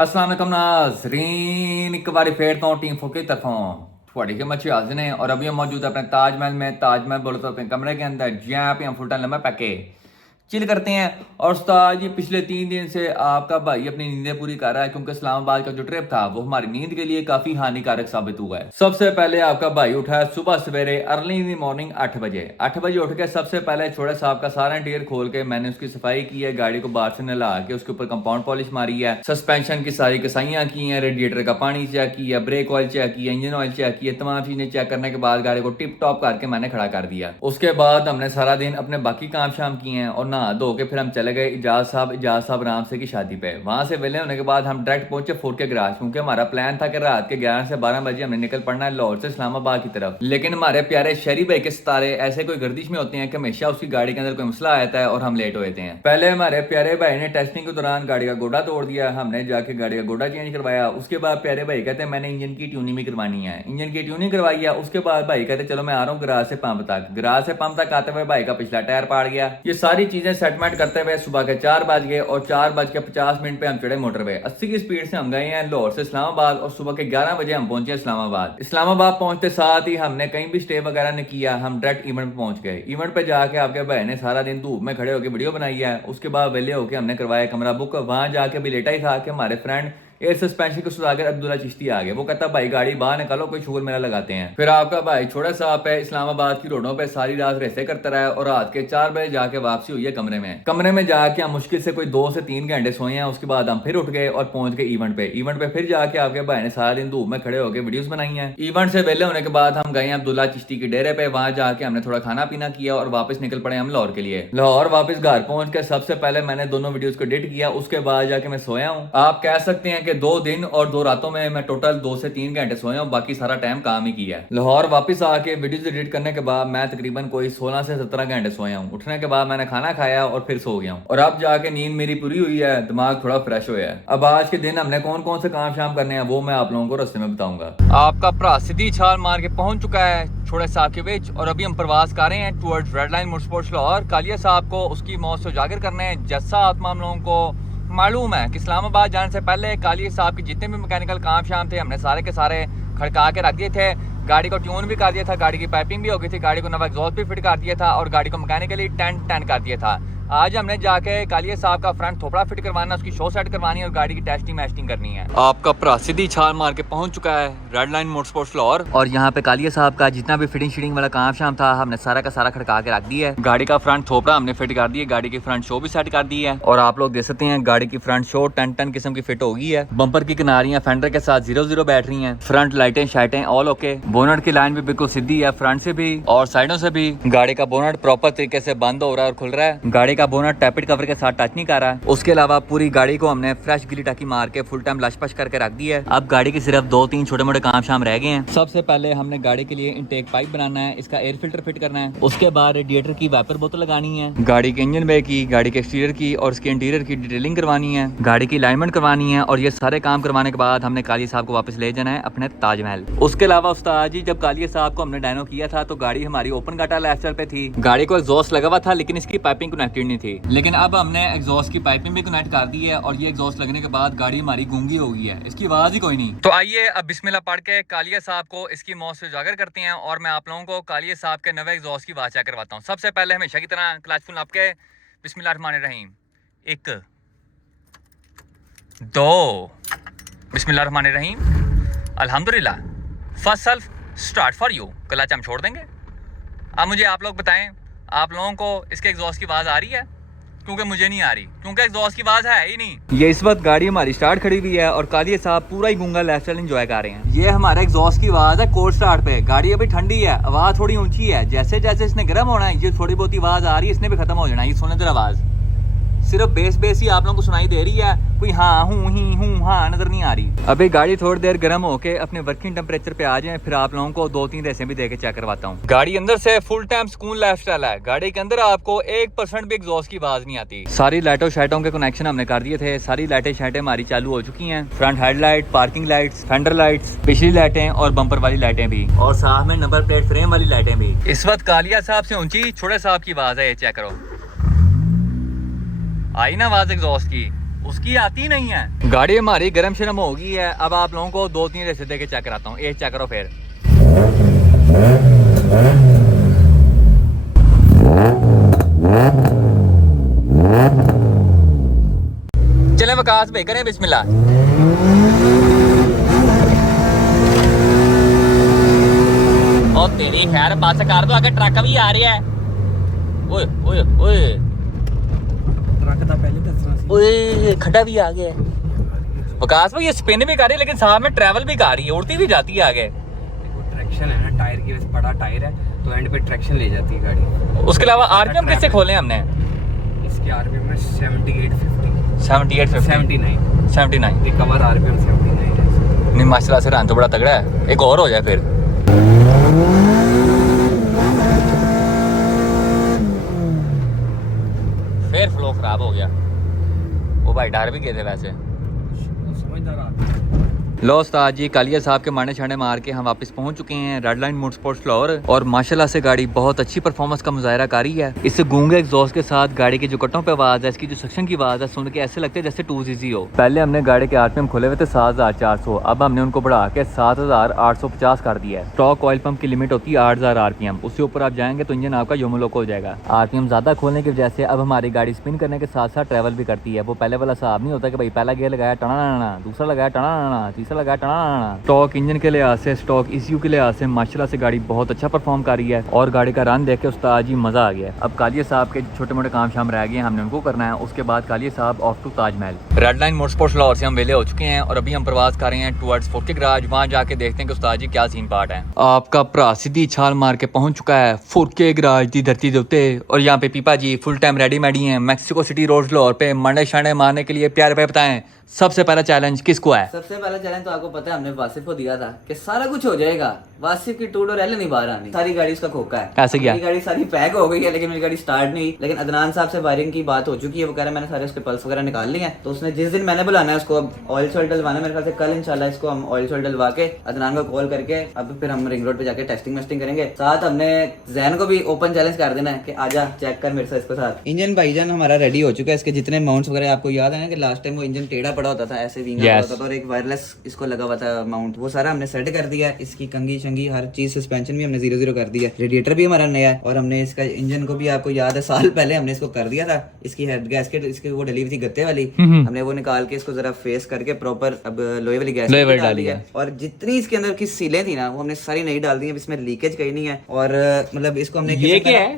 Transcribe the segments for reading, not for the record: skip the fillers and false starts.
अस्सलाम वालेकुम नाज़रीन, एक बार फिर तो टीम फोक की तरफों थोड़ी के मच्छी हाजिर हैं और अभी हम मौजूद है अपने ताजमहल में। ताजमहल बोलो तो अपने कमरे के अंदर, जहाँ पे हम फुल टाइम लम्बा पैके चिल करते हैं। और उस्ताद जी पिछले 3 दिन से आपका भाई अपनी नींदें पूरी कर रहा है, क्योंकि इस्लामाबाद का जो ट्रिप था वो हमारी नींद के लिए काफी हानिकारक साबित हुआ है। सबसे पहले आपका भाई उठा है सुबह सवेरे अर्ली इन द मॉर्निंग 8 बजे। 8 बजे उठ के सबसे पहले छोटे साहब का सारा इंटीरियर खोल के मैंने उसकी सफाई की है, गाड़ी को बाहर से नहला के उसके ऊपर कंपाउंड पॉलिश मारी है, सस्पेंशन की सारी कसाइयां की हैं, रेडिएटर का पानी चेक किया, ब्रेक ऑयल चेक किया, इंजन ऑयल चेक किया। तमाम चीजें चेक करने के बाद गाड़ी को टिप टॉप करके मैंने खड़ा कर दिया। उसके बाद हमने सारा दिन अपने बाकी काम शाम किए हैं और नहा धो के फिर हम चले गए इजाज साहब राम से की शादी पे। वहां से वेले होने के बाद हम डायरेक्ट पहुंचे फोर्ट के गराज, क्योंकि हमारा प्लान था कि रात के 11 से 12 बजे हमने निकल पड़ना है लाहौर से इस्लामाबाद की तरफ। लेकिन हमारे प्यारे शहरी भाई के सितारे ऐसे कोई गर्दिश में होते हैं कि हमेशा उसकी गाड़ी के अंदर कोई मसला आता है और हम लेट हो जाते हैं। पहले हमारे प्यारे भाई ने टेस्टिंग के दौरान गाड़ी का गोडा तोड़ दिया, हमने जाके गाड़ी का गोडा चेंज करवाया। उसके बाद प्यारे भाई कहते हैं मैंने इंजन की ट्यूनिंग भी करवानी है, इंजन की ट्यूनिंग करवाई है। उसके बाद भाई कहते चलो मैं आ रहा हूँ गराज से पंप तक। गराज से पंप तक आते हुए भाई का पिछला टायर पाड़ गया। ये सारी चीजें सेटलमेंट करते हुए सुबह के 4 बज गए और 4:50 पे हम चढ़े मोटरवे। 80 की स्पीड से हम गए हैं लाहौर से इस्लामाबाद और सुबह के 11 बजे हम पहुंचे इस्लामाबाद। इस्लामाबाद पहुंचते साथ ही हमने कहीं भी स्टे वगैरह नहीं किया, हम डायरेक्ट इवेंट पे पहुंच गए। इवेंट पे जाके आपके भाई ने सारा दिन धूप में खड़े होकर वीडियो बनाई है। उसके बाद वेले होकर हमने करवाया कमरा बुक। वहां जाके भी लेटा ही था कि हमारे फ्रेंड एयर सस्पेंशन को सुधाकर अब्दुल्ला चिश्ती आ गए। वो कहता भाई गाड़ी बाहर निकालो, कोई शुगर मेला लगाते हैं। फिर आपका भाई छोटा साहब है इस्लामाबाद की रोडों पे सारी रात रेसे करता रहा और रात के 4 बजे जाके वापसी हुई है कमरे में जाके हम मुश्किल से कोई 2 से 3 घंटे सोए हैं। उसके बाद हम फिर उठ गए और पहुंच गए इवेंट पे फिर जाके आपके भाई ने सारा दिन धूप में खड़े होकर वीडियोस बनाई हैं। इवेंट से वेले होने के बाद हम गए अब्दुल्ला चिश्ती के डेरे पे। वहां जाके हमने थोड़ा खाना पीना किया और वापस निकल पड़े हम लाहौर के लिए। लाहौर वापस घर पहुंच के सबसे पहले मैंने दोनों वीडियोस को एडिट किया। उसके बाद जाके मैं सोया हूँ। आप कह सकते हैं कि 2 दिन और 2 रातों में मैं टोटल 2 से 3 घंटे सोया हूँ, बाकी सारा टाइम काम ही किया है। लाहौर वापस आके वीडियोस एडिट करने के बाद मैं तकरीबन कोई 16 से 17 घंटे सोया हूँ। उठने के बाद मैंने खाना खाया और फिर सो गया हूँ और अब जाके नींद मेरी पूरी हुई है, दिमाग थोड़ा फ्रेश हुआ है। अब आज के दिन हमने कौन कौन से काम शाम करने हैं वो मैं आप लोगों को रास्ते में बताऊंगा। आपका भरा सीधी छाल मार के पहुंच चुका है छोटे साहब के बीच और अभी हम प्रवास कर रहे हैं towards red line motorsports Lahore. Kalia sahab को उसकी मौत से उजागर करने हैं। जैसा आत्मा हम लोगों को मालूम है कि इस्लामाबाद जाने से पहले कालिया साहब के जितने भी मैकेनिकल काम शाम थे हमने सारे के सारे खड़का के रख दिए थे। गाड़ी को ट्यून भी कर दिया था, गाड़ी की पाइपिंग भी हो गई थी, गाड़ी को नवा एग्जॉस्ट भी फिट कर दिया था और गाड़ी को मैकेनिकली टैन कर दिया था। आज हमने जाके कालिया साहब का फ्रंट थोपड़ा फिट करवाना, उसकी शो सेट करवानी है और गाड़ी की टेस्टिंग मैस्टिंग करनी है। आपका भरा सीधी छाल मार के पहुंच चुका है रेड लाइन मोटरस्पोर्ट्स लाहौर और यहाँ पे कालिया साहब का जितना भी फिटिंग शिटिंग वाला काम शाम था हमने सारा का सारा खड़का के रख दिया है। गाड़ी का फ्रंट थोपड़ा हमने फिट कर दिया, गाड़ी की फ्रंट शो भी सेट कर दी है और आप लोग देख सकते हैं गाड़ी की फ्रंट शो 10 किस्म की फिट हो गई है। बम्पर की किनारियां फेंडर के साथ 0-0 बैठ रही हैं। फ्रंट लाइटें शाइटें ऑल ओके। बोनट की लाइन भी बिल्कुल सीधी है, फ्रंट से भी और साइडों से भी। गाड़ी का बोनट प्रॉपर तरीके से बंद हो रहा है और खुल रहा है। गाड़ी का बोनट टैपिड कवर के साथ टच नहीं कर रहा है। उसके अलावा पूरी गाड़ी को हमने फ्रेश गिली टाकी मार के फुल टाइम लश पश करके रख दी है। अब गाड़ी की सिर्फ 2-3 छोटे मोटे काम शाम रह गए हैं। सबसे पहले हमने गाड़ी के लिए इनटेक पाइप बनाना है, इसका एयर फिल्टर फिट करना है। उसके बाद रेडिएटर की वाइपर बोतल लगानी है, गाड़ी के इंजन बे की, गाड़ी के एक्सटीरियर की और उसके इंटीरियर की डिटेलिंग करवानी है, गाड़ी की अलाइनमेंट करवानी है और ये सारे काम करवाने के बाद हमने कालिया साहब को वापस ले जाना है अपने ताजमहल। उसके अलावा उस्ताद जी जब कालिया साहब को हमने डायनो किया था तो गाड़ी हमारी ओपन गाटा लेफ्ट पे थी। गाड़ी को एग्जॉस्ट लगा हुआ था लेकिन इसकी पाइपिंग कनेक्टेड नहीं थी, लेकिन अब हमने एग्जॉस्ट की पाइपिंग भी कनेक्ट कर दी है और ये एग्जॉस्ट लगने के बाद गाड़ी हमारी गूंगी हो गई है, इसकी आवाज ही कोई नहीं। तो आइए अब बिस्मिल्लाह पढ़ के कालिया साहब को इसकी मौत से उजागर करते हैं और मैं आप लोगों को कालिया साहब के नवे एग्जॉस्ट की आवाज चेक करवाता हूँ। सबसे पहले हमेशा की तरह क्लच फुल आपके बिस्मिल्लाहिर्रहमानिर्रहीम 1 2 बिस्मिल्लाहिर्रहमानिर्रहीम अल्हम्दुलिल्लाह। First self start for you. Clutch हम छोड़ देंगे। अब मुझे आप लोग बताएं आप लोगों को इसके एग्जॉस्ट की आवाज आ रही है? क्योंकि मुझे नहीं आ रही, क्योंकि एग्जॉस्ट की आवाज है ही नहीं। ये इस वक्त गाड़ी हमारी स्टार्ट खड़ी हुई है और कालिया साहब पूरा ही गूंगा लाइफस्टाइल एंजॉय कर रहे हैं। ये हमारे एग्जॉस्ट की आवाज है कोल्ड स्टार्ट पे। गाड़ी अभी ठंडी है, आवाज थोड़ी ऊंची है, जैसे जैसे इसने गर्म होना है ये थोड़ी बहुत आवाज आ रही है, इसने भी खत्म हो जाना है। ये सुने जरा आवाज सिर्फ बेस ही आप लोगों को सुनाई दे रही है, कोई हाँ हूँ ही हूँ हाँ नजर नहीं आ रही। अभी गाड़ी थोड़ी देर गर्म होके अपने वर्किंग टेम्परेचर पे आ जाए फिर आप लोगों को 2-3 रेसें भी देके चेक करवाता हूँ। गाड़ी अंदर से फुल टाइम सुकून लाइफस्टाइल है। गाड़ी के अंदर आपको 1% भी एग्जॉस्ट की आवाज नहीं आती। सारी लाइटों शाइटों के कनेक्शन हमने कर दिए थे, सारी लाइटें शाइटें हमारी चालू हो चुकी हैं। Front headlight, parking lights, fender lights, पिछली लाइटें और बम्पर वाली लाइटें भी और साथ में नंबर प्लेट फ्रेम वाली लाइटें भी। इस वक्त कालिया साहब से ऊंची छोटे साहब की आवाज है, ये चेक करो। आई ना आवाज एग्जॉस्ट की। उसकी आती नहीं है। गाड़ी हमारी गर्म शर्म हो गई है। अब आप लोगों को 2-3 रेसे दे के चेक कराता हूँ। एक चेक करो फिर। चले वकास भाई करें बिस्मिल्लाह। और तेरी खैर बस कर दो, आगे ट्रक भी आ रहा है। ओए ओए ओए ट्रक था पहले दसना सी। ओए खड्डा भी आ गया है। वकास भाई ये स्पिन भी कर रही है लेकिन साथ में ट्रैवल भी कर रही है, उड़ती भी जाती है आगे। देखो ट्रैक्शन है ना, टायर की वजह से बड़ा टायर है तो एंड पे ट्रैक्शन ले जाती है गाड़ी। उसके अलावा आरपीएम किससे खोले हमने? इसके आरपीएम में 7850 78 79 ये कवर आरपीएम 79 है। नहीं माशाल्लाह से रन तो बड़ा तगड़ा है। एक और हो जाए फिर। फिर फ्लो खराब हो गया। वो भाई डर भी गए थे वैसे। समझदार आदमी। लो उस्ताद जी कालिया साहब के माने छाने मार के हम वापस पहुंच चुके हैं रेड लाइन मोटरस्पोर्ट्स फ्लोर। और माशाल्लाह से गाड़ी बहुत अच्छी परफॉर्मेंस का मुजाहरा कर रही है। इस गूंगे एग्जॉस्ट के साथ गाड़ी के जो कट्टों पे आवाज़ है, इसकी जो सक्शन की आवाज़ है, सुन के ऐसे लगते हैं जैसे 2cc हो। पहले हमने गाड़ी के आरपीएम खोले हुए थे 7400, अब हमने उनको बढ़ा के 7850 कर दिया है। स्टॉक ऑयल पंप की लिमिट होती है 8000 आरपीएम, उससे ऊपर आप जाएंगे तो इंजन आपका योमलोक हो जाएगा। आरपीएम ज़्यादा खोलने की वजह से अब हमारी गाड़ी स्पिन करने के साथ साथ ट्रैवल भी करती है। वो पहले वाला हिसाब नहीं होता कि भाई पहला गियर लगाया टना, दूसरा लगाया टना, तीसरा लगाया टना। स्टॉक इंजन के लिहाज से, स्टॉक ECU के लिहाज से माशाल्लाह से गाड़ी बहुत अच्छा परफॉर्म कर रही है। और गाड़ी का रन देख के उस्ताद जी मजा आ गया। अब कालिया साहब के छोटे मोटे काम शाम रह गए हैं, हमने उनको करना है। उसके बाद Kalia sahab off to Taj Mahal. Red line motorsports floor से हम वेले हो चुके हैं और अभी हम प्रवास कर रहे हैं टुवर्ड्स फुरके गराज। वहाँ जाके देखते हैं कि उस्ताद जी क्या सीन पार्ट है। आपका भरा सीधी छाल मार के पहुंच चुका है फुरके गराज की धरती देते। और यहाँ पे पीपा जी फुल टाइम रेडी मेडी हैं मैक्सिको सिटी रोड फ्लोर पे मंडे शांडे मारने के लिए। प्यारे पे बताएं सबसे पहला चैलेंज किसको है? सबसे पहला चैलेंज तो आपको पता है हमने वासिफ को दिया था कि सारा कुछ हो जाएगा, वासिफ की टू डोर एल नहीं बाहर आनी। सारी गाड़ी उसका खोखा है। कैसे किया? मेरी गाड़ी सारी पैक हो गई है लेकिन मेरी गाड़ी स्टार्ट नहीं। लेकिन अदनान साहब से वायरिंग की बात हो चुकी है, वो कह रहे हैं मैंने सारे उसके पल्स वगैरह निकाल लिए हैं। तो उसने जिस दिन मैंने बुलाना है उसको अब ऑयल सोल डलवाना है, मेरे ख्याल से कल इंशाल्लाह इसको हम ऑयल सोल डलवा के अदनान को कॉल करके अब फिर हम रिंग रोड पे जाके टेस्टिंग वेस्टिंग करेंगे। साथ हमने जैन को भी ओपन चैलेंज कर देना है कि आजा चेक कर मेरे साथ इसको साथ। इंजन भाईजान हमारा रेडी हो चुका है। इसके जितने माउंट्स वगैरह आपको याद है ना कि लास्ट टाइम वो इंजन टेढ़ा पड़ा होता था ऐसे Yes. और एक वायरलेस इसको लगा हुआ था माउंट, वो सारा हमने सेट कर दिया है। इसकी कंगी शंगी हर चीज, सस्पेंशन भी हमने 0-0 कर दिया है। रेडिएटर भी हमारा नया है और हमने इसका इंजन को भी आपको याद है साल पहले हमने इसको कर दिया था। इसकी हेड गैसकेट इसकी वो डली हुई थी गत्ते वाली, हमने वो निकाल के इसको जरा फेस करके प्रॉपर अब लोहे वाली गैस डाल दी है। और जितनी इसके अंदर की सीलें थी ना वो हमने सारी नई डाल दी है। इसमें लीकेज कहीं नहीं है। और मतलब इसको हमने ये क्या है?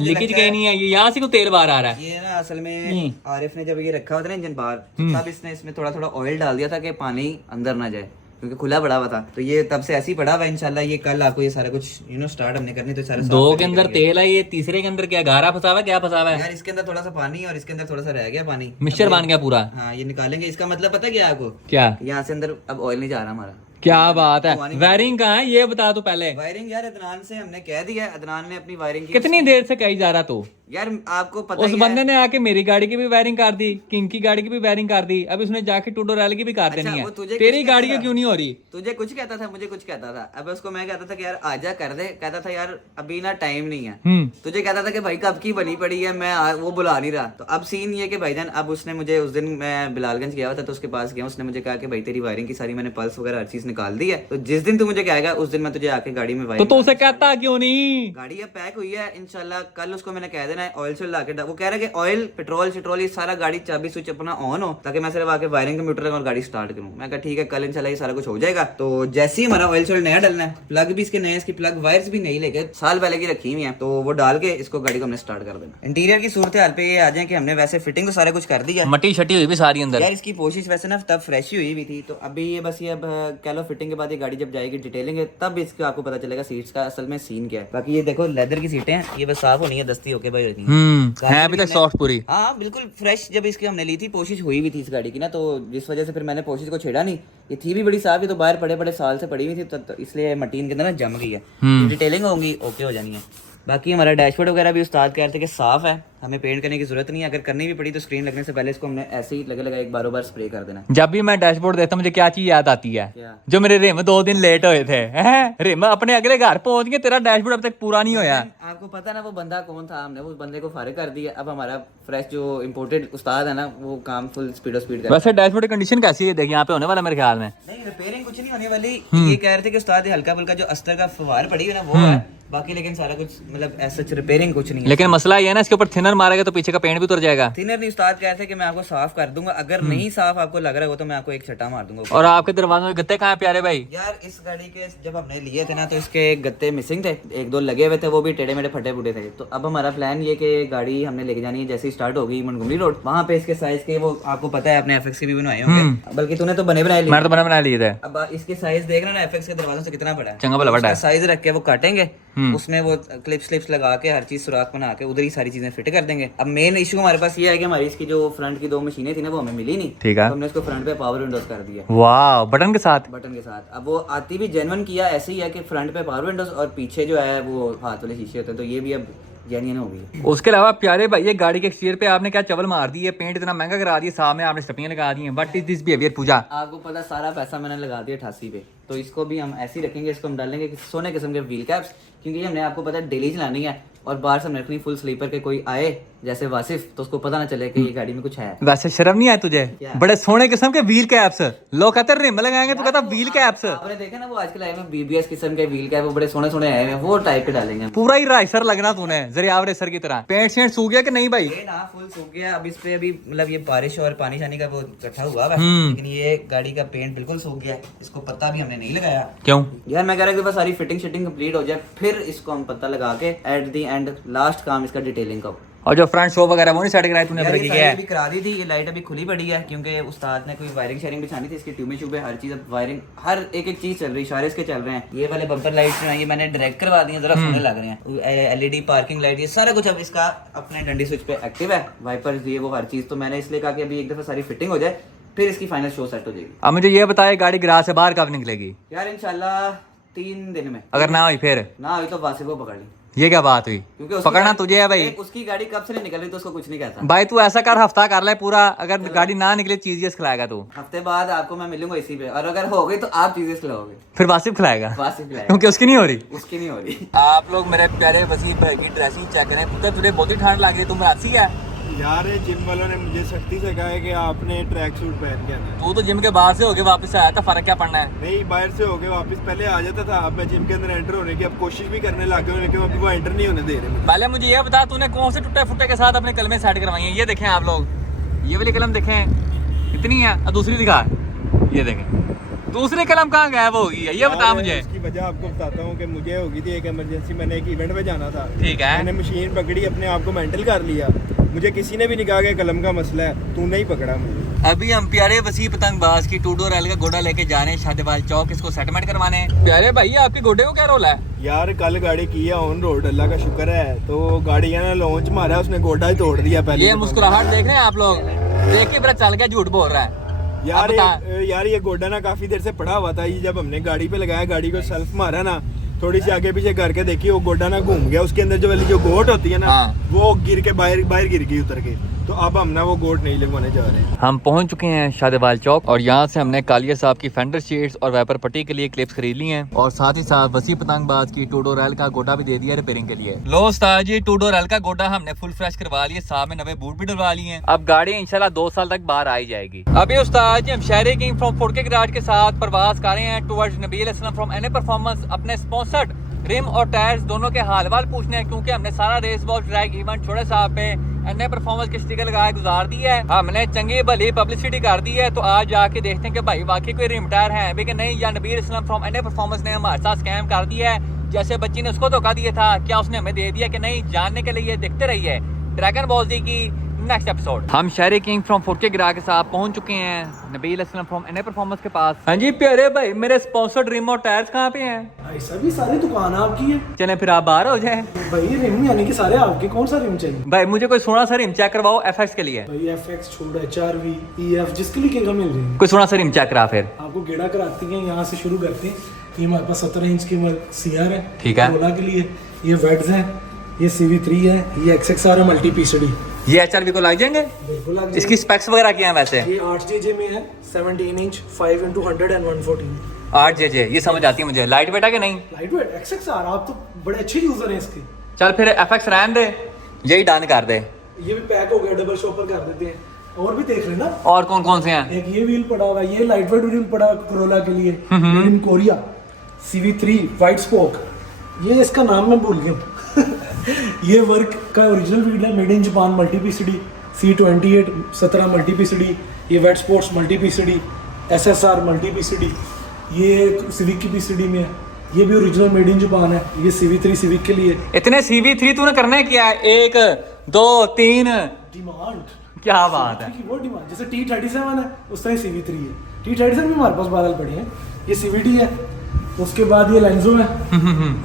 लीकेज कहीं नहीं है, ये यहाँ से को तेल बाहर आ रहा है। ये ना असल में आरिफ ने जब ये रखा हुआ था ना इंजन बाहर, तब इसने इसमें थोड़ा थोड़ा ऑयल डाल दिया था कि पानी अंदर ना जाए क्योंकि खुला पड़ा हुआ था। तो ये तब से ऐसे ही पड़ा हुआ है। इंशाल्लाह ये कल आपको ये सारा कुछ स्टार्ट हमने करनी। तो सारे दो के अंदर तेल है, ये तीसरे के अंदर क्या गारा फंसा हुआ है? क्या फंसा हुआ है यार? इसके अंदर थोड़ा सा पानी और इसके अंदर थोड़ा सा रह गया पानी, मिक्सचर बन गया पूरा। हाँ ये निकालेंगे। इसका मतलब पता क्या आपको? क्या? यहाँ से अंदर अब ऑयल नहीं जा रहा हमारा। क्या बात है? वायरिंग कहाँ है ये बता दो पहले। वायरिंग यार अदनान से हमने कह दिया, अदनान ने अपनी वायरिंग की। कितनी देर से कही जा रहा तू? यार आपको पता उस ही बंदे है। ने आके मेरी गाड़ी की भी वायरिंग कर दी, किंग की गाड़ी की भी वायरिंग कर दी, अब उसने जाके टूडो रैल की भी कर देनी वो है। तुझे तेरी कुछ गाड़ी कहता की क्यों नहीं हो रही? तुझे कुछ कहता था, मुझे कुछ कहता था। अब उसको मैं कहता था कि यार आजा कर दे, कहता था यार अभी ना टाइम नहीं है। तुझे कहता था कि भाई कब की बनी पड़ी है, मैं वो बुला नहीं रहा। तो अब सीन ये कि भाईजान अब उसने मुझे उस दिन मैं बिलालगंज गया हुआ था तो उसके पास गया, उसने मुझे कहा कि भाई तेरी वायरिंग की सारी मैंने पल्स वगैरह हर चीज निकाल दी है। तो जिस दिन तू मुझे कहेगा उस दिन मैं तुझे आके गाड़ी में वायरिंग। तो उसे कहता क्यों नहीं? गाड़ी अब पैक हुई है इंशाल्लाह। कल उसको मैंने कह देना है ऑयल से ला के। वो कह रहा है कि ऑयल पेट्रोल शेट्रोल ये सारा गाड़ी चाबी स्विच अपना ऑन हो ताकि मैं सिर्फ आके वायरिंग कंप्यूटर और गाड़ी स्टार्ट करूं। मैं कहा ठीक है कल इंशाल्लाह ये सारा कुछ हो जाएगा। तो जैसे ही हमारा ऑयल सोल नया डालना है, प्लग भी इसके नए, इसकी प्लग वायर्स भी नहीं लेके साल पहले की रखी हुई है, तो वो डाल के इसको गाड़ी को हमने स्टार्ट कर देना। इंटीरियर की सूरत हाल पे ये आ जाए कि हमने वैसे फिटिंग तो सारा कुछ कर दिया, मट्टी शटी हुई भी सारी अंदर। यार इसकी कोशिश वैसे ना तब फ्रेश ही हुई थी। तो अभी ये बस ये अब कह लो फिटिंग के बाद ये गाड़ी जब जाएगी डिटेलिंग है तब इसका आपको पता चलेगा सीट्स का असल में सीन क्या है। बाकी ये देखो लेदर की सीटें हैं, ये बस साफ होनी है, दस्ती होके भाई होनी है। है अभी तक सॉफ्ट पूरी। हाँ बिल्कुल फ्रेश। जब इसकी हमने ली थी पोशिश हुई हुई थी इस गाड़ी की ना, तो जिस वजह से फिर मैंने पोशिश को छेड़ा नहीं। ये थी भी बड़ी साफ, ये तो बाहर बड़े बड़े साल से पड़ी हुई थी तो इसलिए मटीन के अंदर ना जम गई है। डिटेलिंग होगी ओके हो जानी है। बाकी हमारा डैशबोर्ड वगैरह भी उस्ताद कह रहे थे कि साफ है, हमें पेंट करने की जरूरत नहीं है। अगर करनी भी पड़ी तो स्क्रीन लगने से पहले इसको हमने ऐसे ही लगा एक बार स्प्रे कर देना। जब भी मैं डैशबोर्ड देखता हूँ मुझे क्या चीज याद आती है, क्या? जो मेरे रिम 2 दिन लेट हुए थे हैं? रिम अपने अगले घर पहुंच गए, तेरा डैशबोर्ड अब तक पूरा नहीं होया। आपको पता ना वो बंदा कौन था, हमने वो बंदे को फारिग कर दिया। अब हमारा फ्रेश जो इम्पोर्टेड उस्ताद है ना, वो काम फुल स्पीड कर। वैसे डैशबोर्ड की कंडीशन कैसी है? देख यहाँ पे होने वाला मेरे ख्याल में। नहीं रिपेयरिंग कुछ नहीं होने वाली। ये कह रहे थे कि उस्ताद हल्का फुल्का जो अस्तर का फवार पड़ी है ना वो है, बाकी लेकिन सारा कुछ मतलब ऐसा रिपेयरिंग कुछ नहीं है। लेकिन मसला ये है ना, इसके ऊपर थिनर मारेगा तो पीछे का पेंट भी उतर जाएगा। थिनर नहीं, उस्ताद कह रहे थे कि मैं आपको साफ कर दूंगा, अगर नहीं साफ आपको लग रहा हो तो मैं आपको एक छट्टा मार दूंगा। और आपके दरवाजों के गत्ते कहाँ हैं प्यारे भाई? यार इस गाड़ी के जब हमने लिए थे ना तो इसके गत्ते मिसिंग थे, 1-2 लगे हुए थे, वो भी टेढ़े मेढ़े फटे फूटे थे। तो अब हमारा प्लान ये कि गाड़ी हमने लेके जानी है जैसे ही स्टार्ट होगी मंगोमरी रोड, वहाँ पे इसके साइज के वो आपको पता है, आपने एफएक्स के भी बनवाए होंगे, बल्कि तूने तो बने बनाए लिए। मैंने तो बना लिए थे। अब इसके साइज देख रहे ना एफएक्स के दरवाजों से कितना बड़ा है, चंगा भला बड़ा है। साइज रख के वो काटेंगे, उसमें वो क्लिप्स लगा के हर चीज सुराख बना के उधर ही सारी चीजें फिट कर देंगे। अब मेन इशू हमारे पास ये है कि हमारी इसकी जो फ्रंट की 2 मशीनें थी ना वो हमें मिली नहीं, ठीक है, तो हमने इसको फ्रंट पे पावर विंडोज कर दिया। वाह, बटन के साथ। अब वो आती भी जेन्युइन किया ऐसे ही है कि फ्रंट पे पावर विंडोज और पीछे जो है वो हाथ वाले शीशे होते हैं, तो ये भी अब जेन्युइन हो गई। उसके अलावा प्यारे भाई ये गाड़ी के एक्सटीरियर पे आपने क्या चवल मार दी है, पेंट इतना महंगा करा दिया, सामने आपने स्टपियां लगा दी हैं। व्हाट इज दिस बिहेवियर पूजा? आपको पता सारा पैसा मैंने लगा दिया 88 पे, तो इसको भी हम ऐसे ही रखेंगे। इसको हम डालेंगे सोने किस्म के व्हील कैप्स, क्योंकि हमने आपको पता है डेली चलानी है और बाहर से हमने रखनी फुल स्लीपर के, कोई आए जैसे वासिफ तो उसको पता ना चले कि ये गाड़ी में कुछ है। वैसे शर्म नहीं आया तुझे? बड़े सोने किस्म के व्हील कैप्स, लोग कहते हैं रिम लगाएंगे, तू कहता व्हील कैप्स। आपने देखा ना वो आजकल आए हैं बीबीएस किस्म के व्हील कैप, वो बड़े सोने सोने आए हैं, वो टाइप के डालेंगे। पूरा ही राइसर लगना तूने, जरिया रेसर की तरह। पेंट शेंट सूख गया कि नहीं भाई? ये ना फुल सूख गया। अब इस पे अभी मतलब ये बारिश और पानी शानी का वो इकट्ठा हुआ है, लेकिन ये गाड़ी का पेंट बिल्कुल सूख गया है। इसको पत्ता भी हमने नहीं लगाया। क्यों यार? मैं कह रहा हूँ सारी फिटिंग शिटिंग कंप्लीट हो जाए फिर इसको हम पत्ता लगा के एट दी एंड लास्ट काम इसका डिटेलिंग का। और जो फ्रंट शो वगैरह वो नहीं सेट कराई तूने? यार ये भी करा दी थी, ये लाइट अभी खुली पड़ी है क्योंकि उस्ताद ने कोई वायरिंग शेयरिंग बिछानी थी, इसकी ट्यूबें शुबे हर चीज, अब वायरिंग हर एक चीज चल रही, इशारे इसके चल रहे हैं। ये वाले बम्पर लाइट्स जो हैं ये मैंने डायरेक्ट करवा दी हैं, जरा सोने लग रहे हैं। एलईडी पार्किंग लाइट ये सारा कुछ अब इसका अपने डंडी स्विच पे एक्टिव है, वाइपर्स ये वो हर चीज। तो मैंने इसलिए कहा कि अभी एक दफा सारी फिटिंग हो जाए फिर इसकी फाइनल शो सेट हो जाएगी। अब मुझे ये बताए गाड़ी गैराज से बाहर कब निकलेगी? यार इंशाल्लाह 3 दिन में। अगर ना हुई फिर? ना हुई तो वासिफ को पकड़ ली। ये क्या बात हुई? क्योंकि पकड़ना तुझे है भाई। उसकी गाड़ी कब से नहीं निकल रही तो उसको कुछ नहीं कहता भाई। तू ऐसा कर, हफ्ता कर ले पूरा, अगर गाड़ी ना निकले चीजेस खिलाएगा तू। हफ्ते बाद आपको मैं मिलूंगा इसी पे, और अगर हो गई तो आप चीजें खिलाओगे, फिर वासिफ खिलाएगा, वासिफ खिलाएगा, क्योंकि उसकी नहीं हो रही। उसकी नहीं हो रही। आप लोग मेरे प्यारे वसीम भाई की ड्रेसिंग चेक करें, पुत्र तुझे बहुत ही ठंड लग रही है, तुम रासी है यार जिम वालों ने मुझे सख्ती से कहा है कि आपने ट्रैक सूट पहन के आना है। तू तो जिम के बाहर से होके वापस आया था, फर्क क्या पड़ना है? नहीं, बाहर से होके वापस पहले आ जाता था, अब मैं जिम के अंदर एंटर होने की अब कोशिश भी करने लग गया, लेकिन अभी वो एंटर नहीं होने दे रहे मुझे। पहले मुझे ये बता, तूने कौन से टूटे फुटे के साथ अपने कलमें सेट करवाई हैं? ये देखें आप लोग, ये वाली कलम देखें कितनी है, और दूसरी दिखा, ये देखें दूसरी कलम कहाँ गायब होगी है, ये बता मुझे। इसकी वजह आपको बताता हूँ कि मुझे होगी थी एक इमरजेंसी, मैंने एक इवेंट पे जाना था, ठीक है, मैंने मशीन पकड़ी, अपने आप को मेंटल कर लिया, मुझे किसी ने भी नहीं कहा कि कलम का मसला है, तूने ही पकड़ा मुझे। अभी हम प्यारे वसी पतंगबाज की 2 डोर एल का गोडा लेके जा रहे हैं शादेबाज चौक, इसको सेटलमेंट करवाने। प्यारे भाई आपके गोडे को क्या रोल है? यार कल गाड़ी की है ऑन रोड, अल्लाह का शुक्र है, तो गाड़ी है ना लॉन्च मारा, उसने गोडा ही तोड़ दिया पहले। ये मुस्कुराहट देख रहे हैं आप लोग, देख के पता चल गया झूठ बोल रहा है। यार ये गोडा ना काफी देर से पड़ा हुआ था, ये जब हमने गाड़ी पे लगाया, गाड़ी को सेल्फ मारा ना, थोड़ी सी आगे पीछे करके देखी, वो गोडा ना घूम गया, उसके अंदर जो वाली जो गोट होती है ना, वो गिर के बाहर गिर गई उतर के, तो अब हम ना वो गोट नहीं लगवाने जा रहे हैं। हम पहुंच चुके हैं शादेबाज चौक और यहाँ से हमने कालिया साहब की फेंडर शीट्स और वाइपर पट्टी के लिए क्लिप्स खरीद ली हैं, और साथ ही साथ वसी पतंगबाज की 2 डोर एल का गोडा भी दे दिया रिपेयरिंग के लिए। लो उस्ताद जी, 2 डोर एल का गोडा हमने फुल फ्रेश करवा लिए, साथ में नवे बूट भी डलवा लिए हैं। अब गाड़ी इंशाल्लाह 2 साल तक बाहर आई जाएगी। अभी उस्ताद जी हम शहरी किंग फ्रॉम फोर्ट के गराज के साथ प्रवास कर रहे हैं towards Nabeel Aslam from NA performance, अपने स्पॉन्सर्ड रिम और टायर्स दोनों के हाल वाल पूछने हैं, क्योंकि हमने सारा रेस बॉल ट्रैक इवेंट छोटे साहब पे एनए परफॉर्मेंस के स्टिकर लगाए गुजार दी है, हमने चंगी भली पब्लिसिटी कर दी है। तो आज जाके देखते हैं कि भाई वाकई कोई रिम टायर है भी कि नहीं, या Nabeel Aslam from NA performance ने हमारे साथ स्कैम कर दिया है, जैसे बच्ची ने उसको धोखा दिया था, क्या उसने हमें दे दिया कि नहीं, जानने के लिए देखते रहिए ड्रैगन बॉल जी की नेक्स्ट एपिसोड। हम शहरी किंग फ्रॉम फोर्ट के गराज के साथ पहुंच चुके हैं Nabeel Aslam from NA performance के पास। हाँ जी प्यारे भाई, मेरे स्पॉन्सर्ड रिम और टायर्स कहाँ पे हैं? भाई सभी सारी दुकान आपकी है। चले फिर आप बाहर हो जाएं। भाई रिम यानी कि सारे आपके, कौन सा रिम चाहिए? भाई मुझे कोई सोना सा रिम चेक करवाओ एफएक्स के लिए। भाई एफएक्स छोड़ HRV EF जिसके लिए कहेगा मिल जाएंगे। कोई सोना सा रिम चेक करा फिर। आपको गेड़ा कराती हैं, यहाँ से शुरू करते हैं। ये हमारे पास 17 इंच की CR है, ठीक है, रोला के लिए। ये वेड्स हैं, ये CV3 है, ये XXR है मल्टी PCD। ये HRV को लग जाएंगे? बिल्कुल लग इसकी स्पेक्स वगैरह क्या है वैसे? ये 8JJ में है, 17 इंच, 5x100 and 114। 8JJ, ये समझ आती है मुझे। लाइट वेट है कि नहीं? लाइट वेट XXR, आप तो बड़े अच्छे यूजर हैं इसके। चल फिर FX रहने दे, यही डन कर दे। ये भी पैक हो गया, डबल शॉपर कर देते हैं। और भी देख लेना, और कौन कौन से हैं? एक ये व्हील पड़ा हुआ है, ये लाइट वेट व्हील पड़ा कोरोला के लिए, in Korea CV3 white spoke. ये इसका नाम मैं भूल गया ये वर्क का ओरिजिनल व्हील है, made in Japan, multi PCD, C28 17 multi PCD। ये Weds sports multi PCD, SSR multi PCD। ये सिविक की PCD में है, ये भी ओरिजिनल मेड इन जापान है। ये CV3 सिविक के लिए इतने CV3 तूने करने क्या है? 1 2 3 डिमांड, क्या बात है। की वो डिमांड, जैसे T37 है उस तरह CV3 है। T37 भी हमारे पास 12 पड़े हैं। ये CVT है, उसके बाद ये लेंजो है,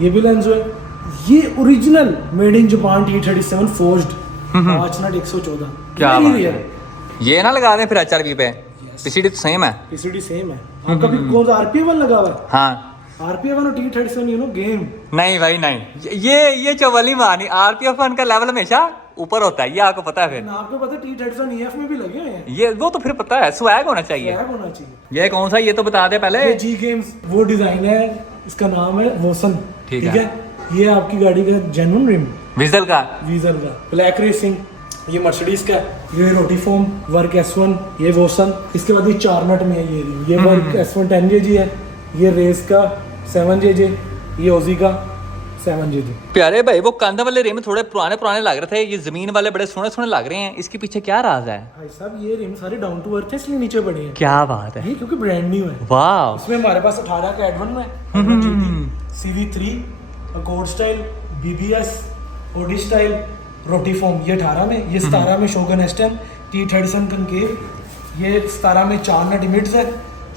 ये भी लेंजो है। ये original made in Japan T37 forged 5 नट 114। क्या Very बात rare। है। ये ना लगा दें फिर HRV पे? PCD तो सेम है। PCD सेम है। आपका भी कौन सा RPA1 लगा हुआ है? हाँ। RPA1 और T37 यू नो गेम। नहीं भाई नहीं, ये चवली मानी। RPF1 का लेवल हमेशा ऊपर होता है, ये आपको पता है। फिर आपको पता है T37 EF में भी लगे हुए हैं। ये वो तो फिर पता है, स्वैग होना चाहिए। स्वैग होना चाहिए। ये कौन सा, ये तो बता दे पहले। ये G गेम्स वो डिजाइन है, इसका नाम है वोसन। ठीक ठीक है। है। ये आपकी गाड़ी का जेन्युइन रिम, विजल का। वीजल का ब्लैक रेसिंग। ये मर्सिडीज का, ये रोटीफोम वर्क S1, ये वोसन। इसके बाद ये 4 नट में है ये रिम। ये वर्क S1 10JG है, ये रेस का 7JJ, ये ओजी का 7JJ। प्यारे भाई वो कंध वाले रिम थोड़े पुराने पुराने लग रहे थे, ये जमीन वाले बड़े सोने सोने लग रहे हैं। इसके पीछे क्या राज है? भाई साहब ये रिम सारे डाउन टू अर्थ है, इसलिए नीचे पड़े हैं। क्या बात है। ये क्योंकि ब्रांड न्यू है। वाह। इसमें हमारे पास 18 का एडवन है, CV3 अकॉर्ड स्टाइल, BBS ओडी स्टाइल, रोटीफॉर्म। ये 18 में, ये 17 में शोगन S10, T37 कनकेव। ये 17 में 4 नट इमिट्स है,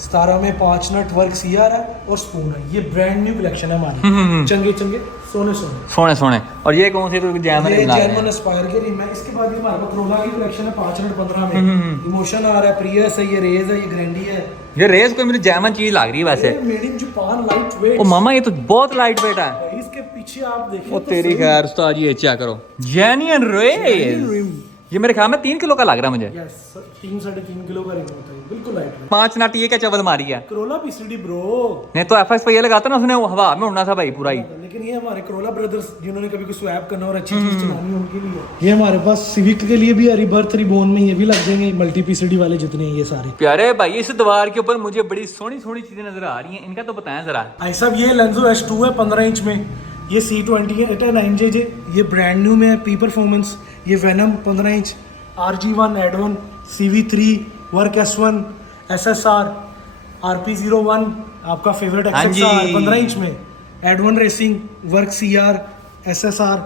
17 में 5 नट वर्क CR है और स्पून है। ये ब्रांड न्यू कलेक्शन है हमारी, चंगे चंगे सोने सोने सोने सोने। और ये कौन सी तो जैमन ये रिम ला रहे जर्मन हैं? एस्पायर के रिम है। इसके बाद ये हमारे पास कोरोला की कलेक्शन है 5 नट 15 में। इमोशन आ रहा है, प्रियस है, ये रेज है, ये ग्रैंडी है। ये रेस कोई मेरी जैमन चीज लग रही है वैसे। ये made in Japan light weight. ओ मामा ये तो बहुत लाइट वेट है। इसके पीछे आप देखें ओ तो तेरी सही। खैर उस्ताद, ये चेक करो, जेन्युइन रेस। रिम। ये मेरे ख्याल में 3 किलो का लग रहा है मुझे। यस 3-3.5 किलो का रिम होता है, बिल्कुल लाइट वेट। 5 नट ये क्या चवल मारी है। Corolla PCD bro. नहीं तो FX पे ये लगाता ना, उसने वो हवा में उड़ना था भाई पूरा ही। लेकिन ये हमारे कोरोला ब्रदर्स जिन्होंने कभी कोई स्वैप करना और अच्छी चीज चलानी है उनके लिए। ये हमारे पास सिविक के लिए भी है, रिबर्थ रिबोन में ये भी लग जाएंगे, मल्टी PCD वाले जितने हैं ये सारे। प्यारे भाई इस दीवार के ऊपर मुझे बड़ी सोनी सोनी चीजें नजर आ रही हैं, इनका तो बताएं जरा। भाई साहब ये लेंजो S2 है 15 इंच में। ये C28 है 9JJ, ये ब्रांड न्यू में है, P परफॉर्मेंस। ये venom 15 inch, RG1 Edwan, CV3 work S1, SSR, RP01 आपका फेवरेट हाँ जी। XXR 15 इंच में, Edwan racing work CR, SSR।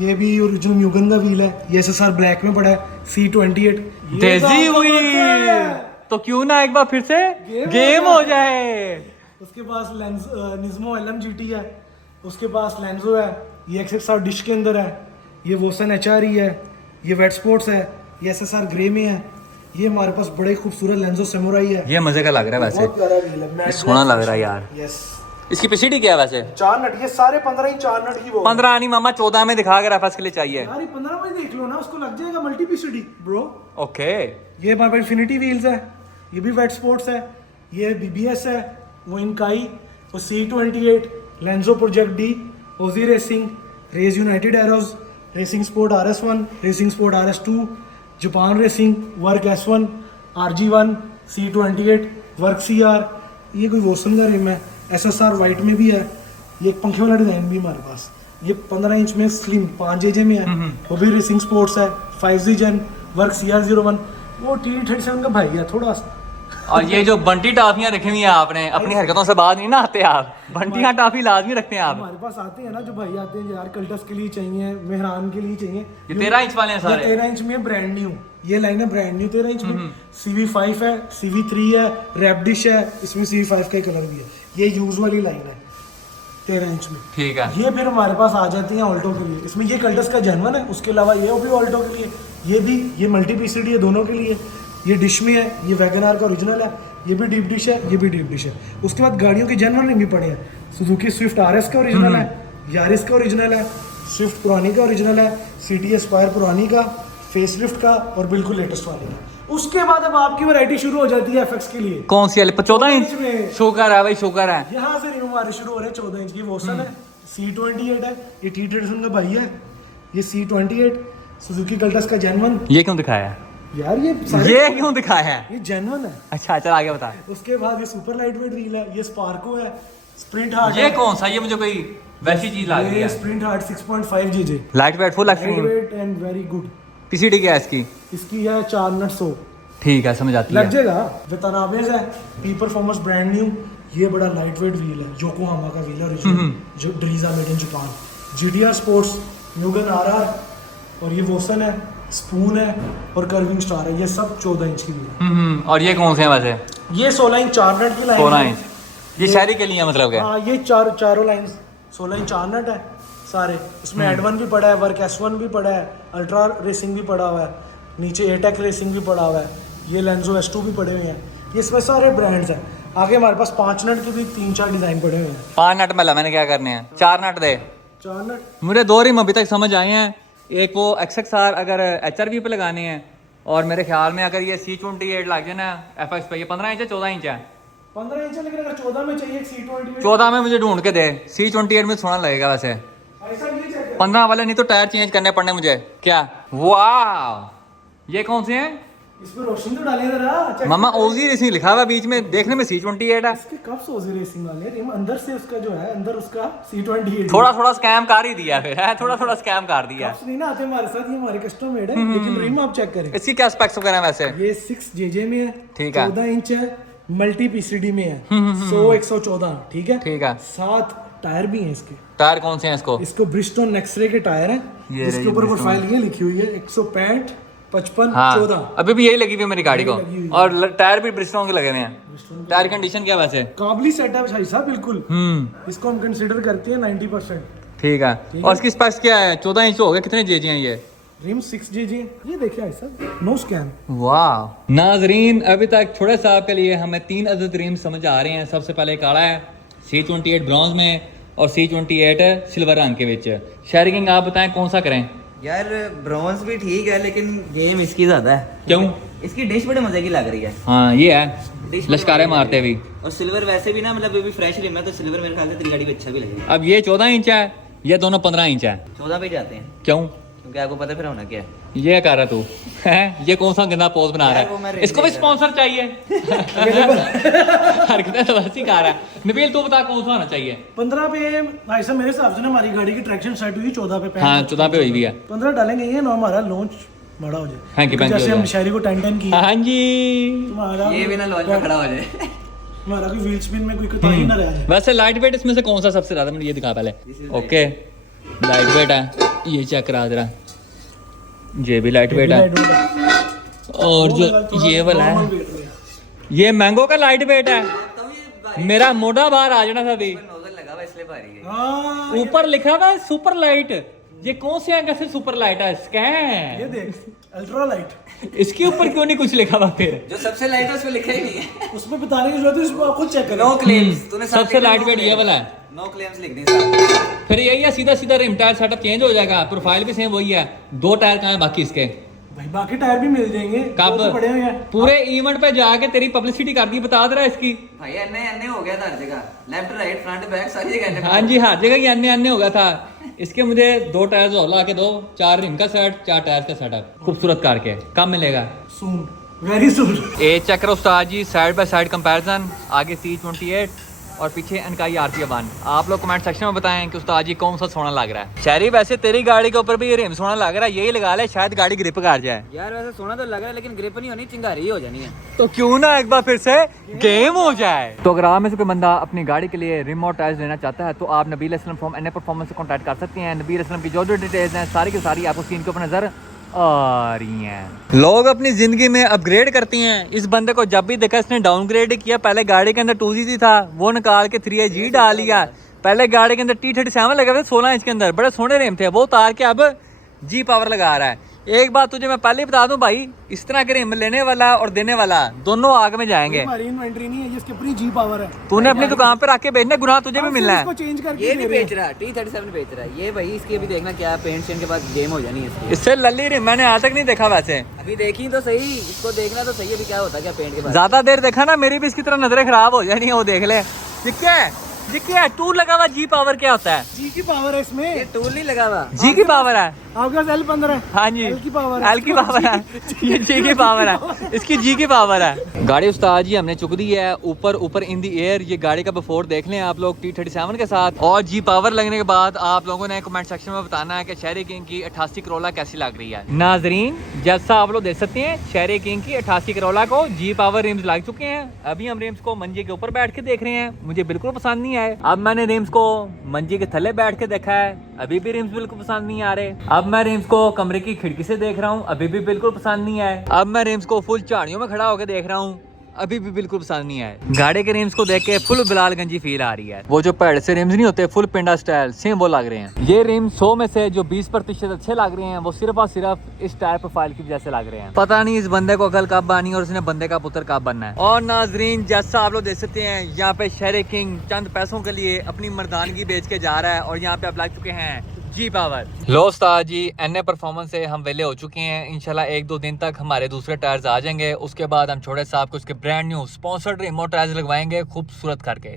ये भी ओरिजिनल म्यूगन का व्हील है, ये SSR ब्लैक में पड़ा है, C28। तेजी हुई तो क्यों ना एक बार फिर से गेम हो जाए। उसके पास लेंस निज्मो LMGT है, उसके पास लेंजो है, ये XXR डिश के अंदर है, ये वोसन HRE है, ये वेट स्पोर्ट्स है, ये SSR ग्रे में है। ये हमारे पास बड़े खूबसूरत लेंजो सेमुराई है, ये मजे का लग रहा है वैसे, बहुत प्यारा व्हील है, ये मैट सोना लग रहा है यार। यस। इसकी PCD क्या है वैसे? 4 नट, ये सारे 15 ही 4 नट की वो 15 नहीं मामा 14 में दिखा कर FX के लिए चाहिए। यार ये 15 में देख लो ना, उसको लग जाएगा मल्टी PCD ब्रो। ओके। ये हमारे पास इन्फिनिटी व्हील्स है, ये भी वेट स्पोर्ट्स है, ये BBS है, वो इनकाई, वो C28, Lenso project D, OZ racing, Rays United Arrows, racing sport RS1, racing sport RS2, Japan racing, work S1, RG1, C28, work CR। ये कोई वोसन का रिम है, SSR वाइट में भी है। ये एक पंखे वाला डिजाइन भी हमारे पास, ये 15 इंच में स्लिम 5JJ में है, वो भी रेसिंग स्पोर्ट्स है, 5G जेन, वर्क CR01। वो T37 का भाई है थोड़ा सा। और ये जो बंटी टॉफियां रखी हुई हैं आपने, अपनी हरकतों से बात नहीं ना आते आप, बंटियां टॉफी लाजमी रखते हैं आप। हमारे पास आते हैं ना जो भाई आते हैं, यार कल्टस के लिए चाहिए, मेहरान के लिए चाहिए। ये 13 इंच वाले हैं सारे। 13 इंच में ब्रांड न्यू, ये लाइन है ब्रांड न्यू 13 इंच में। CV5 है, CV3 है, रैपडिश है, इसमें CV5 का कलर भी है। ये यूज वाली लाइन है 13 इंच में। ठीक है। ये फिर हमारे पास आ जाती हैं ऑल्टो के लिए, इसमें ये कल्टस का जेनवन है, उसके अलावा ये भी ऑल्टो के लिए, ये भी, ये मल्टी PCD है दोनों के लिए। ये डिश में है, ये वैगनआर का ओरिजिनल है, ये भी डीप डिश है, ये भी डीप डिश है। उसके बाद गाड़ियों के जेनवन रिम भी पड़े हैं, सुजुकी स्विफ्ट RS का ओरिजिनल है, यारिस का ओरिजिनल है, स्विफ्ट पुरानी का ओरिजिनल है, सिटी एस्पायर पुरानी का, फेस लिफ्ट का और बिल्कुल लेटेस्ट वाले का। उसके बाद अब आपकी वैरायटी शुरू हो जाती है एफएक्स के लिए। कौन सी वाली 14 इंच में शुगर है भाई, शुगर है। यहाँ से रिम हमारे शुरू हो रहे हैं 14 इंच की। वोसन है, C28 है, ये टी ट्रेडिशन का भाई है, ये C28 सुजुकी कल्टस का जेन्युइन। ये क्यों दिखाया है? यार ये क्यों दिखाया है? ये जेन्युइन है। अच्छा चल आगे बता। उसके बाद ये सुपर लाइट वेट व्हील है, ये स्पार्को है, स्प्रिंट हार्ट ये कौन सा? ये मुझे कोई वैसी चीज लग रही ये है। Sprint hart 6.5 GJ, light weight full light extreme. Weight and very good. PCD क्या है इसकी? इसकी है 4 नट 100 ठीक है, समझ आती लग है। जाएगा। वितानाबेस है, पी परफॉर्मेंस ब्रांड न्यू, ये बड़ा लाइट वेट व्हील है, योकोहामा का व्हील है ओरिजिनल, जो ड्रीजा made in Japan. GTR sports, न्यूगन आरआर, और ये वोसन है, स्पून है और कर्विंग स्टार है। ये सब 14 इंच की व्हील है। और ये कौन से हैं वैसे? ये 16 इंच 4 नट की लाइन 16 है। इंच ये शहरी के लिए मतलब क्या? हाँ, ये चारों लाइंस 16 इंच 4 नट है सारे। इसमें एड1 भी पड़ा है, वर्क S1 भी पड़ा है, अल्ट्रा रेसिंग भी पड़ा हुआ है, नीचे एटेक रेसिंग भी पड़ा हुआ है, ये लेंजो S2 भी पड़े हुए हैं। ये इसमें सारे ब्रांड्स हैं। आगे हमारे पास 5 नट के भी 3-4 डिजाइन पड़े हुए हैं। 5 नट में मैंने क्या करने हैं? 4 नट दे। 4 नट मुझे 2 रिम अभी तक समझ आए हैं। एक वो XXR अगर HRV पे लगाने हैं, और मेरे ख्याल में अगर ये C28 लग जाए ना FX पे, ये 15 इंच है 14 इंच है? 15 इंच है, लेकिन अगर 14 में चाहिए C28 14 में मुझे ढूंढ के दे। C28 में सोना लगेगा वैसे। ऐसा ये चेक 15 वाले नहीं तो टायर चेंज करने पड़ने मुझे। क्या? वाह, ये कौन से हैं? इसमें रोशनी तो डालिए जरा, चेक मामा ओजी रेसिंग लिखा हुआ है बीच में, देखने में C28 है। इसके कब ओजी रेसिंग वाले रिम अंदर से उसका जो है, अंदर उसका C28 थोड़ा स्कैम कर ही दिया फिर है, थोड़ा स्कैम कर दिया। कप्स नहीं ना आते हमारे साथ, ये हमारे कस्टम मेड है, लेकिन रिम आप चेक करें। इसकी क्या स्पेक्स वगैरह हैं वैसे? ये 6 JJ में है, ठीक है। 14 इंच है, मल्टी PCD में है, 100/114, ठीक है। ठीक है। 7 टायर भी हैं इसके। टायर कौन से हैं इसको? इसको ब्रिस्टोन नेक्सरे के टायर हैं, ये जिसके रही ऊपर Bridgestone। प्रोफाइल ये लिखी हुई है 165, 55, हाँ 14। अभी भी यही लगी हुई है मेरी गाड़ी को, यही लगी हुई है। और टायर भी ब्रिस्टोन के लगे हुए हैं। टायर कंडीशन क्या वैसे? काबली सेटअप भाई साहब बिल्कुल। इसको हम कंसीडर करते हैं 90%। ठीक है। और इसकी स्पेक्स क्या है? 14 इंच हो गया, कितने जेजी हैं ये? रिम 6 JJ, ये देखिए भाई साहब, नो स्कैम। वाह नाजरीन, अभी तक छोटे साहब के लिए हमें 3 अदद रिम समझ आ रहे हैं। सबसे पहले काला है, C28 ब्रॉन्ज में, और C28 सिल्वर रंग के विच। शेयर किंग आप बताएं कौन सा करें? यार ब्रॉन्ज भी ठीक है, लेकिन गेम इसकी ज्यादा है। क्यों? इसकी डिश बड़े मजे की लग रही है। हाँ ये है, डिश लश्कारे मारते भी। और सिल्वर वैसे भी ना, मतलब अभी फ्रेश रिम है, तो सिल्वर मेरे ख्याल से तेरी गाड़ी भी अच्छा भी लगेगा। अब ये 14 इंच है, ये दोनों 15 इंच है। 14 पे जाते हैं, क्यों? क्योंकि आपको पता है फिर होना क्या है। ये कर रहा तू है? ये कौन सा गंदा पोज बना यार, वो रहा मैं है? रेडी इसको भी कर स्पॉन्सर चाहिए। हरकतें तो वैसी कर रहा है। नबील तू बता कौन सा होना चाहिए? 15 पे भाई साहब मेरे हिसाब से ना हमारी गाड़ी की ट्रैक्शन सेट हुई 14 पे। हाँ 14 पे हुई भी है। 15 डालेंगे, ये ना हमारा लॉन्च बड़ा हो जाए। हाँ, कि जैसे हम शायरी को 10 की हाँ जी। हमारा ये भी ना लॉन्च में खड़ा हो जाए। हमारा कोई व्हील स्पिन में कोई कोताही ना रह जाए। वैसे लाइट वेट इसमें से कौन सा सबसे ज्यादा? मुझे ये दिखा पहले। ओके लाइट वेट है, ये चेक करा जरा, ये भी लाइट वेट है। और जो ये वाला है, ये मैंगो का लाइट वेट है। मेरा मोटा बाहर आ जाना था अभी। नोजल लगा हुआ इसलिए भारी है। हाँ, ऊपर लिखा हुआ है सुपर लाइट। ये कौन से एंगल से सुपर लाइट है? ये स्कैन। देख अल्ट्रा लाइट, इसके ऊपर क्यों नहीं कुछ लिखा हुआ फिर? जो सबसे लाइट है उसमें लिखा ही नहीं है। उसमें बताने की जरूरत है, उसको आप खुद चेक करो। No claims. तूने साथ सबसे लिखा, लाइट no वेट ये claims। वाला है। नो क्लेम्स लिख दी साहब। फिर यही है, सीधा सीधा रिम टायर सेटअप चेंज हो जाएगा, प्रोफाइल भी सेम वही है। 2 टायर कहाँ है बाकी इसके? भाई बाकी टायर भी मिल जाएंगे, कब? वो तो पड़े हुए हैं। पूरे इवेंट पे जाके तेरी पब्लिसिटी कर दी, बता दे रहा है इसकी। भाई एनए हो गया था हर जगह, लेफ्ट राइट फ्रंट बैक सारी जगह एनए। हाँ जी, हर जगह की अन्य हो गया था। इसके मुझे 2 टायर्स और ला के दो, 4 रिम का सेट, 4 टायर का सेटअप खूबसूरत करके। कब मिलेगा? सून, वेरी सून। ए चक्र उस्ताद जी, साइड बाय साइड कंपैरिजन, आगे C28 और पीछे अनकाई RP1। आप लोग कमेंट सेक्शन में बताएं कि उस्ताद जी कौन सा सोना लग रहा है। शहरी वैसे तेरी गाड़ी के ऊपर भी ये रिम सोना लग रहा है, यही लगा ले, शायद गाड़ी ग्रिप कर जाए। यार वैसे सोना तो लग रहा है, लेकिन ग्रिप नहीं होनी, चिंगारी हो जानी है। तो क्यों ना एक बार फिर से गेम हो जाए। तो अगर आप में से कोई बंदा अपनी गाड़ी के लिए रिम और टायर्स लेना चाहता है, तो आप Nabeel Aslam from NA performance से कॉन्टैक्ट कर सकते हैं। नबील असलम की जो डिटेल्स हैं सारी की सारी आपको स्क्रीन के ऊपर नजर आ रही हैं। लोग अपनी जिंदगी में अपग्रेड करती हैं। इस बंदे को जब भी देखा इसने डाउनग्रेड किया। पहले गाड़ी के अंदर 2GZ था, वो निकाल के 3AG डाल लिया। पहले गाड़ी के अंदर T37 लगे हुए 16 इंच के अंदर, बड़े सोने रिम थे, वो उतार के अब G पावर लगा रहा है। एक बात तुझे मैं पहले ही बता दूं भाई, इस तरह के रिम लेने वाला और देने वाला दोनों आग में जाएंगे। हमारी इन्वेंट्री नहीं है, ये इसके ऊपर जी पावर है। तूने अपनी दुकान पे रख के बेचना, गुनाह तुझे भी मिलना इसको है। चेंज करके ये दे नहीं रहे हैं। बेच रहा, T37 बेच रहा है ये भाई। इसकी अभी देखना क्या पेंट शेंट के बाद गेम हो जानी है इसकी। इससे लल्ली रिम मैंने आज तक नहीं देखा वैसे। अभी देखी तो सही, इसको देखना तो सही अभी क्या होता है क्या पेंट के बाद। ज्यादा देर देखा ना मेरी भी इसकी तरह नजरें खराब हो जानी है। वो देख ले जिक्के टूल लगा हुआ जी पावर क्या होता है? जी की पावर है ये इसमें। टूल नहीं लगा हुआ। जी की पावर है। आपके पास L15 है। हाँ जी, L की पावर है। एल की पावर है, ये जी की पावर है, इसकी जी की पावर है। गाड़ी उस्ताद जी हमने चुक दी है ऊपर इन दी एयर। ये गाड़ी का बिफोर देख लें आप लोग T37 के साथ, और जी पावर लगने के बाद आप लोगों ने कमेंट सेक्शन में बताना है कि शेरी किंग की 88 करोला कैसी लग रही है। नाजरीन जैसा आप लोग देख सकते हैं, शेरी किंग की 88 करोला को जी पावर रिम्स लग चुके हैं। अभी हम रिम्स को मंजे के ऊपर बैठ के देख रहे हैं, मुझे बिल्कुल पसंद नहीं आए। अब मैंने रिम्स को मंजे के थल्ले बैठ के देखा है, अभी भी रिम्स बिल्कुल पसंद नहीं आ रहे। अब मैं रिम्स को कमरे की खिड़की से देख रहा हूँ, अभी भी बिल्कुल पसंद नहीं आए। अब मैं रिम्स को फुल झाड़ियों में खड़ा होकर देख रहा हूँ, अभी भी बिल्कुल पसंद नहीं आए। गाड़ी के रिम्स को देख के फुल बिलालगंजी फील आ रही है। वो जो पेड़ से रिम्स नहीं होते फुल पिंडा स्टाइल, सेम वो लग रहे हैं। ये रिम्स 100 में से जो 20% अच्छे लग रहे हैं वो सिर्फ और सिर्फ इस टायर प्रोफाइल की वजह से लग रहे हैं। पता नहीं इस बंदे को अकल कब आनी है और इसने बंदे का पुत्र कब बनना है। और नाजरीन जैसा आप लोग देख सकते हैं, यहाँ पे शेरी किंग चंद पैसों के लिए अपनी मर्दानगी बेच के जा रहा है, और यहाँ पे आप लग चुके हैं जी पावर। लो उस्ताद जी, एनए परफॉर्मेंस से हम वेले हो चुके हैं। इंशाल्लाह 1-2 दिन तक हमारे दूसरे टायर्स आ जाएंगे। उसके बाद हम छोटे साहब को उसके brand new sponsored remote tyres लगवाएंगे खूबसूरत करके।